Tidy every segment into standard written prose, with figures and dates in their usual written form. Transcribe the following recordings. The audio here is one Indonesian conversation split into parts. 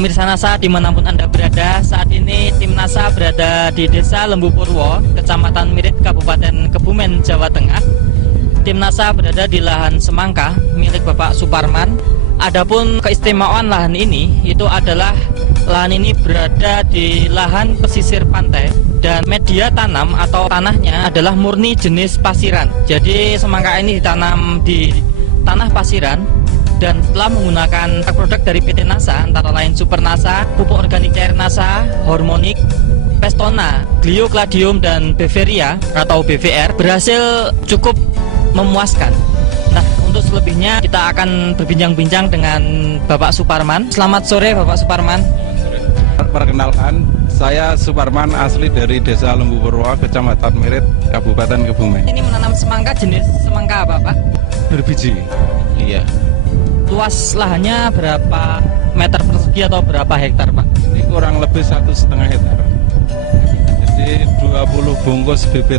pemirsa NASA dimanapun Anda berada, saat ini tim NASA berada di Desa Lembu Purwo, Kecamatan Mirit, Kabupaten Kebumen, Jawa Tengah. Tim NASA berada di lahan semangka milik Bapak Suparman. Adapun keistimewaan lahan ini, itu adalah lahan ini berada di lahan pesisir pantai dan media tanam atau tanahnya adalah murni jenis pasiran. Jadi semangka ini ditanam di tanah pasiran dan setelah menggunakan produk dari PT NASA antara lain Super NASA, pupuk organik cair NASA, Hormonik, Pestona, Gliocladium dan Beveria atau BVR berhasil cukup memuaskan. Nah, untuk selebihnya kita akan berbincang-bincang dengan Bapak Suparman. Selamat sore Bapak Suparman. Perkenalkan, saya Suparman, asli dari Desa Lembu Purwo, Kecamatan Mirit, Kabupaten Kebumen. Ini menanam semangka, jenis semangka apa Pak? Berbiji. Iya. Luas lahannya berapa meter persegi atau berapa hektar Pak? Ini kurang lebih 1,5 hektar. Jadi 20 bungkus bibit.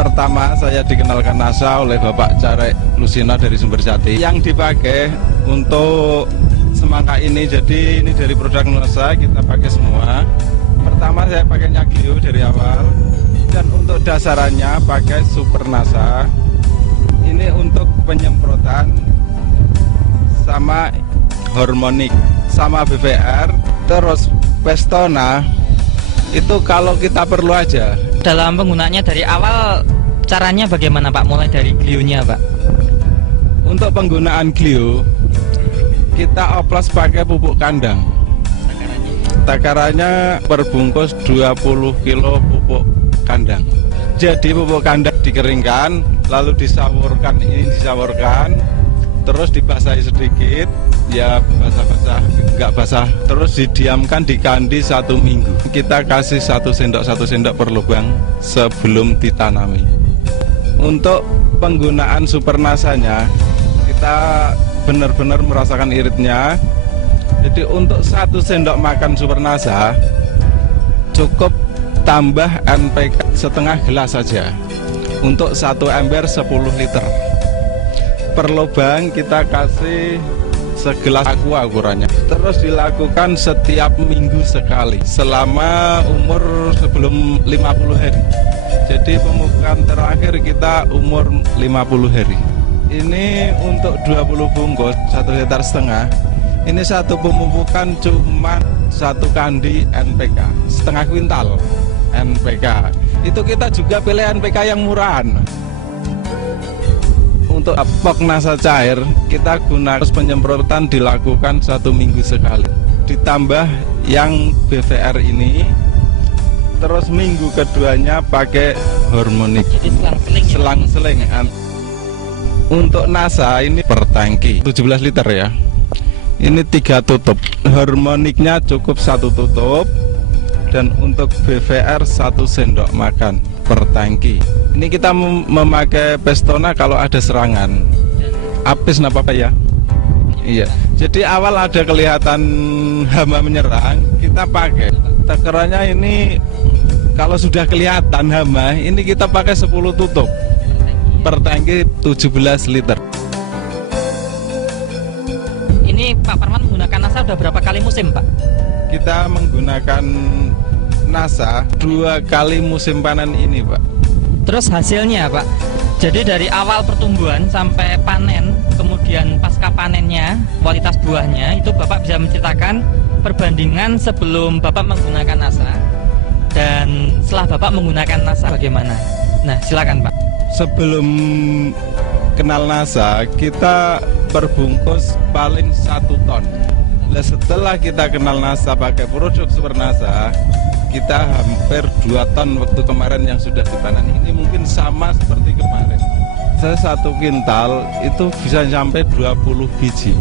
Pertama saya dikenalkan NASA oleh Bapak Carek Lusina dari Sumberjati. Yang dipakai untuk semangka ini, jadi ini dari produk NASA, kita pakai semua. Pertama saya pakainya Glio dari awal, dan untuk dasarannya pakai Super NASA. Ini untuk penyemprotan sama Hormonik sama BVR, terus Pestona itu kalau kita perlu aja. Dalam penggunaannya dari awal caranya bagaimana Pak? Mulai dari Glio-nya Pak? Untuk penggunaan Glio kita oplos pakai pupuk kandang. Takarannya per bungkus 20 kilo pupuk kandang. Jadi pupuk kandang dikeringkan, lalu disaurkan, terus dibasahi sedikit, ya basah-basah, nggak basah, terus didiamkan di kandi 1 minggu. Kita kasih 1 sendok per lubang sebelum ditanami. Untuk penggunaan Super NASA-nya, kita benar-benar merasakan iritnya. Jadi untuk 1 sendok makan Super NASA cukup tambah NPK setengah gelas saja. Untuk 1 ember 10 liter. Per lubang kita kasih segelas aqua ukurannya. Terus dilakukan setiap minggu sekali selama umur sebelum 50 hari. Jadi pemupukan terakhir kita umur 50 hari. Ini untuk 20 bungkus 1,5 liter. Ini satu pemupukan cuma 1 kandi NPK, setengah kuintal NPK. Itu kita juga pilih NPK yang murahan. Untuk pok NASA cair kita gunakan penyemprotan dilakukan 1 minggu sekali. Ditambah yang BVR ini, terus minggu keduanya pakai Hormonik. Jadi Selang-seling. Untuk NASA ini per tangki 17 liter ya. Ini 3 tutup. Hormoniknya cukup 1 tutup. Dan untuk BVR 1 sendok makan per tangki. Ini kita memakai Pestona kalau ada serangan. Apis napa apa ya? Iya. Jadi awal ada kelihatan hama menyerang, kita pakai. Takarannya ini kalau sudah kelihatan hama, ini kita pakai 10 tutup per tangki 17 liter. Ini Pak Parman menggunakan NASA udah berapa kali musim Pak? Kita menggunakan NASA 2 kali musim panen ini Pak. Terus hasilnya Pak? Jadi dari awal pertumbuhan sampai panen, kemudian pasca panennya, kualitas buahnya, itu Bapak bisa menceritakan perbandingan sebelum Bapak menggunakan NASA dan setelah Bapak menggunakan NASA bagaimana? Nah silakan Pak. Sebelum kenal NASA, kita perbungkus paling 1 ton. Nah, setelah kita kenal NASA pakai produk Super NASA, kita hampir 2 ton waktu kemarin yang sudah dipanen. Ini mungkin sama seperti kemarin. Saya 1 kintal itu bisa sampai 20 biji.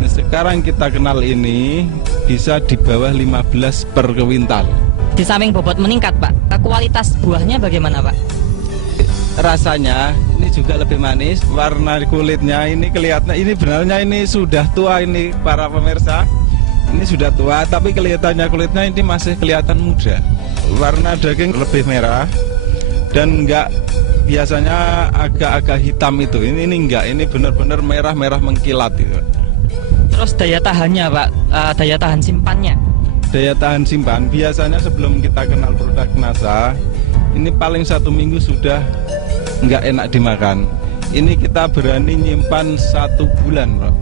Nah, sekarang kita kenal ini bisa di bawah 15 per kuintal. Di samping bobot meningkat Pak, kualitas buahnya bagaimana Pak? Rasanya ini juga lebih manis, warna kulitnya ini kelihatan, ini benarnya ini sudah tua ini para pemirsa. Ini sudah tua tapi kelihatannya kulitnya ini masih kelihatan muda. Warna daging lebih merah dan enggak biasanya agak-agak hitam itu. Ini enggak, ini benar-benar merah-merah mengkilat itu. Terus daya tahannya Pak, daya tahan simpannya. Daya tahan simpan biasanya sebelum kita kenal produk NASA ini paling 1 minggu sudah nggak enak dimakan. Ini kita berani nyimpan 1 bulan Pak,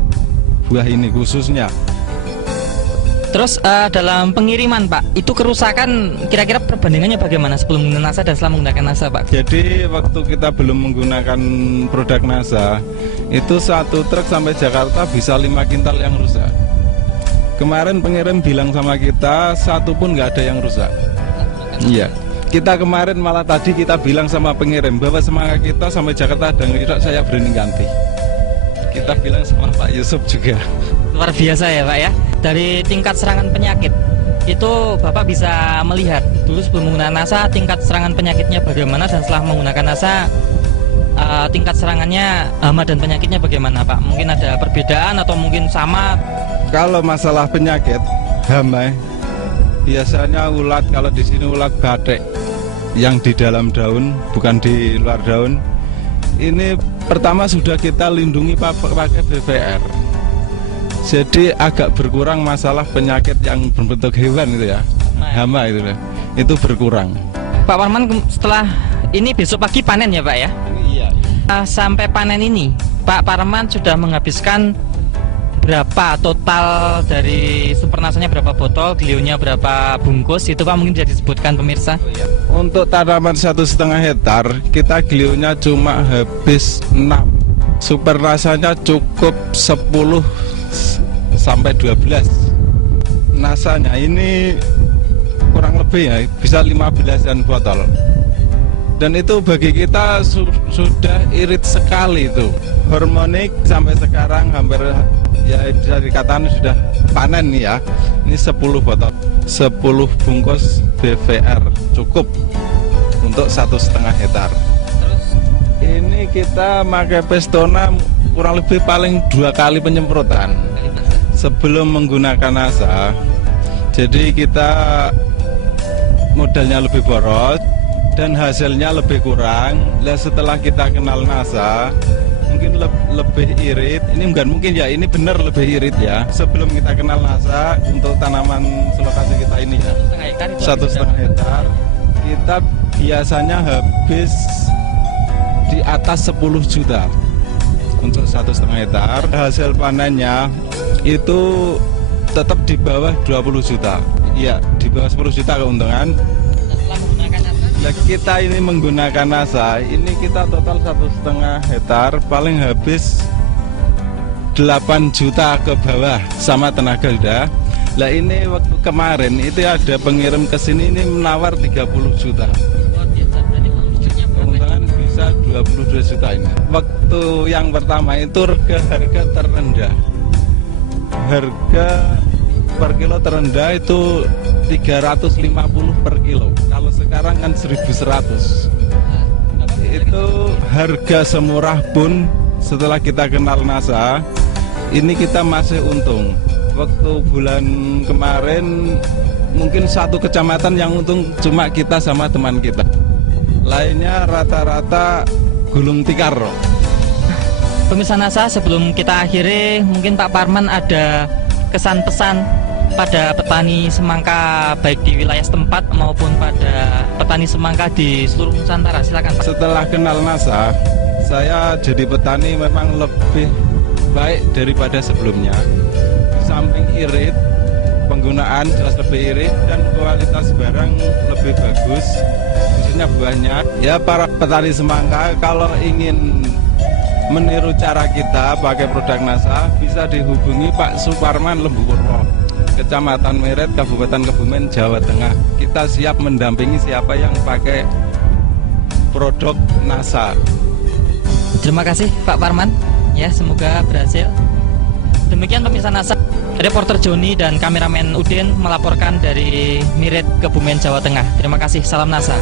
buah ini khususnya. Terus dalam pengiriman Pak, itu kerusakan kira-kira perbandingannya bagaimana sebelum menggunakan NASA dan setelah menggunakan NASA Pak? Jadi waktu kita belum menggunakan produk NASA itu 1 truk sampai Jakarta bisa 5 kintal yang rusak. Kemarin pengirim bilang sama kita 1 pun nggak ada yang rusak. Iya. Kita kemarin malah tadi kita bilang sama pengirim bahwa semangat kita sampai Jakarta ada yang rusak, saya berani ganti. Kita bilang sama Pak Yusuf juga. Luar biasa ya Pak ya. Dari tingkat serangan penyakit itu Bapak bisa melihat dulu sebelum menggunakan NASA tingkat serangan penyakitnya bagaimana, dan setelah menggunakan NASA tingkat serangannya hama dan penyakitnya bagaimana Pak? Mungkin ada perbedaan atau mungkin sama? Kalau masalah penyakit hama biasanya ulat, kalau di sini ulat batik yang di dalam daun bukan di luar daun. Ini pertama sudah kita lindungi pakai BVR. Jadi agak berkurang masalah penyakit yang berbentuk hewan itu ya, hama itu berkurang. Pak Parman, setelah ini besok pagi panen ya Pak ya? Iya. Sampai panen ini Pak Parman sudah menghabiskan berapa total dari supernasanya, berapa botol, glionya berapa bungkus, itu Pak mungkin bisa disebutkan pemirsa. Untuk tanaman 1,5 hektar kita glionya cuma habis 6, supernasanya cukup 10 sampai 12. Nasanya ini kurang lebih ya bisa 15-an botol, dan itu bagi kita sudah irit sekali itu. Harmonik sampai sekarang hampir ya bisa dikatakan sudah panen nih ya. Ini 10 botol, 10 bungkus BVR cukup untuk 1,5 hektar. Ini kita pakai Pestona kurang lebih paling 2 kali penyemprotan sebelum menggunakan NASA. Jadi kita modalnya lebih boros dan hasilnya lebih kurang. Nah, setelah kita kenal NASA mungkin lebih irit. Ini bukan mungkin ya, ini benar lebih irit ya. Sebelum kita kenal NASA untuk tanaman selokasi kita ini ya 1,5 hektar kita biasanya habis di atas 10 juta untuk 1,5 hektar. Hasil panennya itu tetap di bawah 20 juta. Iya, di bawah 10 juta keuntungan. Nah, kita ini menggunakan NASA, ini kita total 1,5 hektar paling habis 8 juta ke bawah sama tenaga sudah. Lah ini waktu kemarin itu ada pengirim ke sini ini menawar 30 juta. Keuntungan bisa 22 juta ini. Waktu yang pertama itu harga terendah. Harga per kilo terendah itu 350 per kilo. Kalau sekarang kan 1.100. Itu harga semurah pun setelah kita kenal NASA, ini kita masih untung. Waktu bulan kemarin mungkin 1 kecamatan yang untung cuma kita sama teman kita. Lainnya rata-rata gulung tikar. Pemirsa NASA, sebelum kita akhiri, mungkin Pak Parman ada kesan-pesan pada petani semangka baik di wilayah setempat maupun pada petani semangka di seluruh Nusantara. Silakan Pak. Setelah kenal NASA, saya jadi petani memang lebih baik daripada sebelumnya. Samping irit, penggunaan jelas lebih irit dan kualitas barang lebih bagus, khususnya buahnya. Ya, para petani semangka kalau ingin meniru cara kita pakai produk NASA bisa dihubungi Pak Suparman Lembu Purwo, Kecamatan Meret, Kabupaten Kebumen, Jawa Tengah. Kita siap mendampingi siapa yang pakai produk NASA. Terima kasih Pak Parman, ya semoga berhasil. Demikian pemirsa NASA, reporter Joni dan kameramen Udin melaporkan dari Miret, Kebumen, Jawa Tengah. Terima kasih, salam NASA.